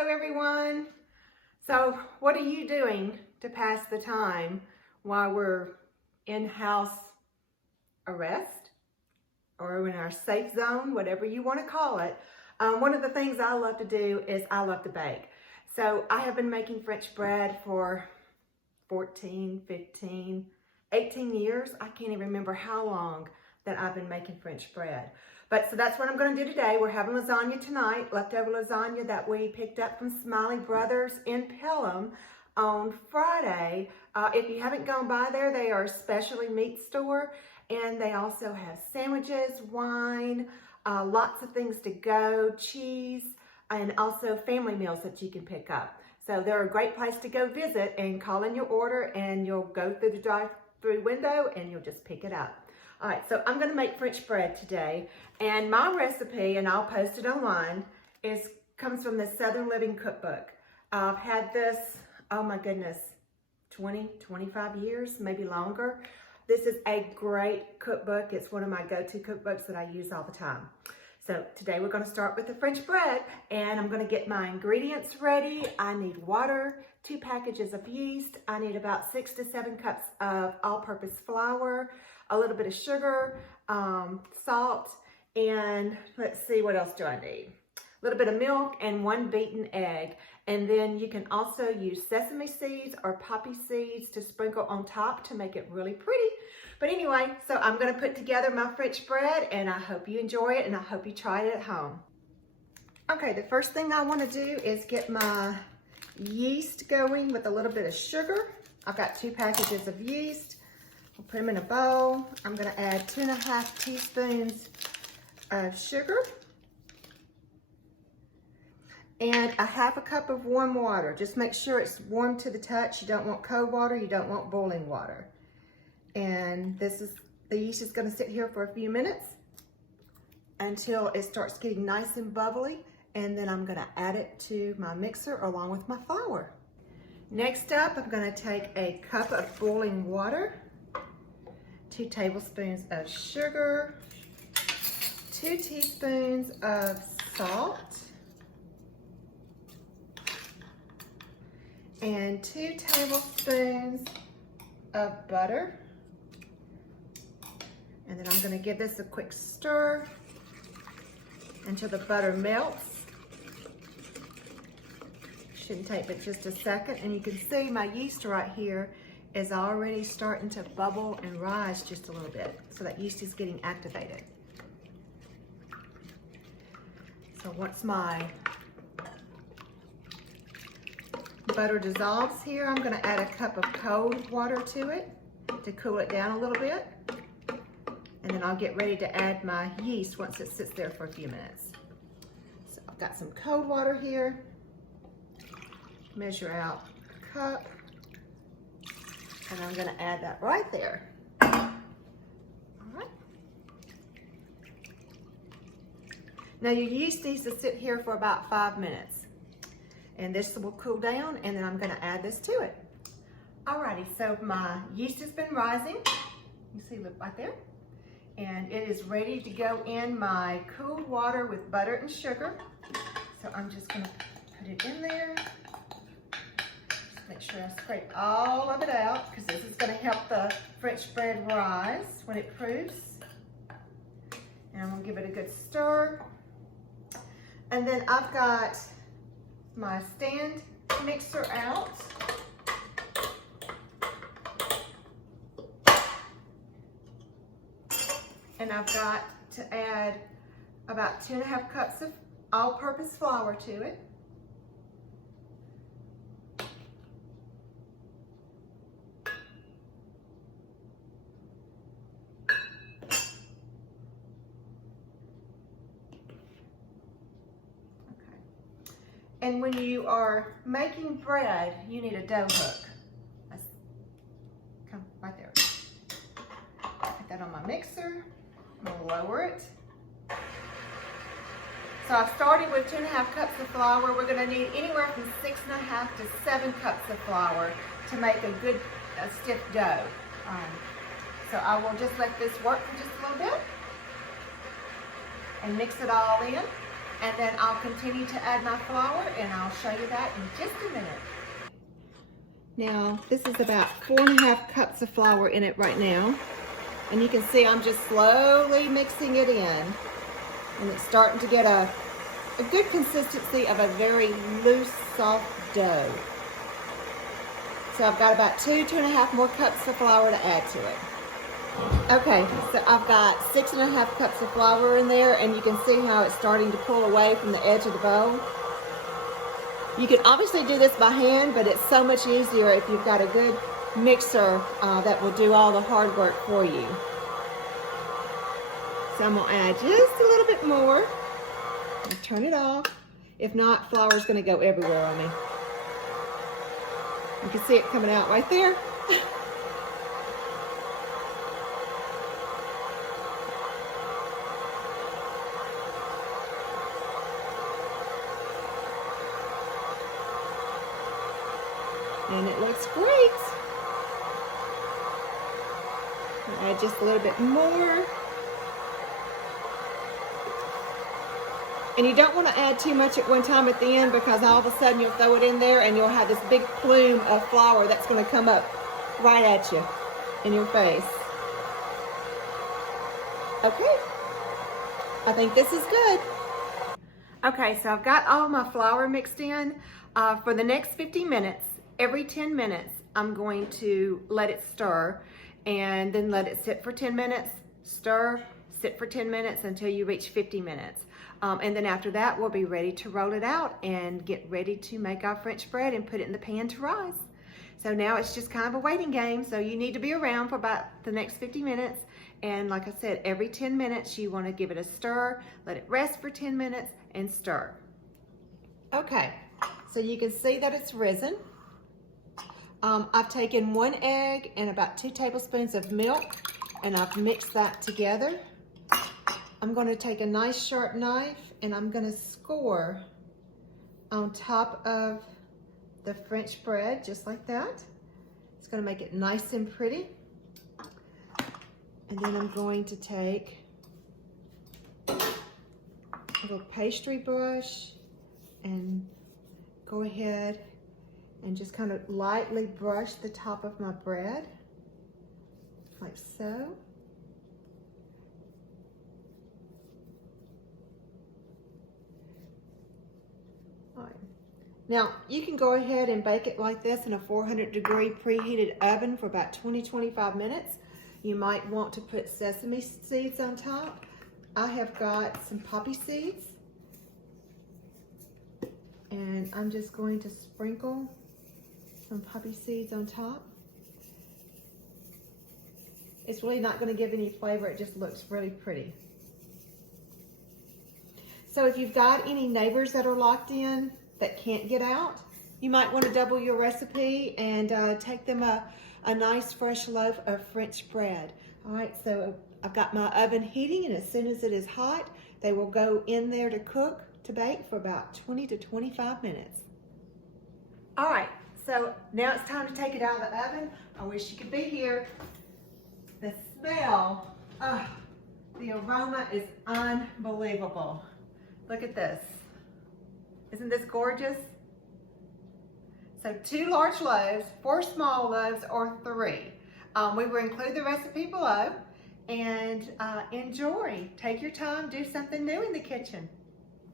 Hello everyone. So what are you doing to pass the time while we're in house arrest or in our safe zone, whatever you want to call it? One of the things I love to do is I love to bake. So I have been making French bread for 14, 15, 18 years. I can't even remember how long that I've been making French bread. So that's what I'm going to do today. We're having lasagna tonight, leftover lasagna that we picked up from Smiley Brothers in Pelham on Friday. If you haven't gone by there, they are a specialty meat store, and they also have sandwiches, wine, lots of things to go, cheese, and also family meals that you can pick up. So they're a great place to go visit and call in your order, and you'll go through the drive-through window and you'll just pick it up. All right, so I'm gonna make French bread today, and my recipe, and I'll post it online, comes from the Southern Living Cookbook. I've had this, oh my goodness, 20, 25 years, maybe longer. This is a great cookbook. It's one of my go-to cookbooks that I use all the time. So today we're gonna start with the French bread, and I'm gonna get my ingredients ready. I need water, 2 packages of yeast. I need about 6 to 7 cups of all-purpose flour, a little bit of sugar, salt, and let's see, what else do I need? A little bit of milk and 1 beaten egg. And then you can also use sesame seeds or poppy seeds to sprinkle on top to make it really pretty. But anyway, so I'm gonna put together my French bread, and I hope you enjoy it, and I hope you try it at home. Okay, the first thing I wanna do is get my yeast going with a little bit of sugar. I've got 2 packages of yeast. I'll put them in a bowl. I'm gonna add 2.5 teaspoons of sugar and a 1/2 cup of warm water. Just make sure it's warm to the touch. You don't want cold water, you don't want boiling water. And the yeast is gonna sit here for a few minutes until it starts getting nice and bubbly, and then I'm gonna add it to my mixer along with my flour. Next up, I'm gonna take a cup of boiling water, 2 tablespoons of sugar, 2 teaspoons of salt, and 2 tablespoons of butter. And then I'm gonna give this a quick stir until the butter melts. Shouldn't take but just a second. And you can see my yeast right here is already starting to bubble and rise just a little bit. So that yeast is getting activated. So once my butter dissolves here, I'm gonna add a cup of cold water to it to cool it down a little bit. And then I'll get ready to add my yeast once it sits there for a few minutes. So I've got some cold water here. Measure out a cup. And I'm gonna add that right there. All right. Now your yeast needs to sit here for about 5 minutes. And this will cool down, and then I'm gonna add this to it. Alrighty, so my yeast has been rising. You see, look right there. And it is ready to go in my cooled water with butter and sugar. So I'm just gonna put it in there. Just make sure I scrape all of it out, because this is gonna help the French bread rise when it proofs. And I'm gonna give it a good stir. And then I've got my stand mixer out. And I've got to add about 2.5 cups of all-purpose flour to it. Okay. And when you are making bread, you need a dough hook. Come right there. Put that on my mixer. I'm gonna lower it. So I've started with 2.5 cups of flour. We're gonna need anywhere from 6.5 to 7 cups of flour to make a good stiff dough. So I will just let this work for just a little bit and mix it all in. and then I'll continue to add my flour, and I'll show you that in just a minute. Now, this is about 4.5 cups of flour in it right now. And you can see I'm just slowly mixing it in. And it's starting to get a good consistency of a very loose, soft dough. So I've got about 2.5 more cups of flour to add to it. Okay, so I've got 6.5 cups of flour in there, and you can see how it's starting to pull away from the edge of the bowl. You can obviously do this by hand, but it's so much easier if you've got a good mixer that will do all the hard work for you. So I'm gonna add just a little bit more. I'll turn it off. If not, flour's gonna go everywhere on me. You can see it coming out right there. And it looks great. I'll add just a little bit more. And you don't want to add too much at one time at the end, because all of a sudden you'll throw it in there and you'll have this big plume of flour that's going to come up right at you in your face. Okay, I think this is good. Okay, so I've got all my flour mixed in. For the next 15 minutes, every 10 minutes, I'm going to let it stir, and then let it sit for 10 minutes, stir, sit for 10 minutes until you reach 50 minutes. And then after that, we'll be ready to roll it out and get ready to make our French bread and put it in the pan to rise. So now it's just kind of a waiting game. So you need to be around for about the next 50 minutes. And like I said, every 10 minutes, you want to give it a stir, let it rest for 10 minutes, and stir. Okay, so you can see that it's risen. I've taken 1 egg and about 2 tablespoons of milk, and I've mixed that together. I'm going to take a nice sharp knife, and I'm going to score on top of the French bread, just like that. It's going to make it nice and pretty. And then I'm going to take a little pastry brush and go ahead and just kind of lightly brush the top of my bread, like so. All right. Now, you can go ahead and bake it like this in a 400-degree preheated oven for about 20-25 minutes. You might want to put sesame seeds on top. I have got some poppy seeds, and I'm just going to sprinkle some poppy seeds on top. It's really not going to give any flavor, it just looks really pretty. So if you've got any neighbors that are locked in that can't get out, you might want to double your recipe and take them a nice fresh loaf of French bread. All right, so I've got my oven heating, and as soon as it is hot, they will go in there to cook, to bake for about 20 to 25 minutes. All right, so now it's time to take it out of the oven. I wish you could be here. The smell, the aroma is unbelievable. Look at this. Isn't this gorgeous? So 2 large loaves, 4 small loaves, or 3. We will include the recipe below, and enjoy. Take your time, do something new in the kitchen.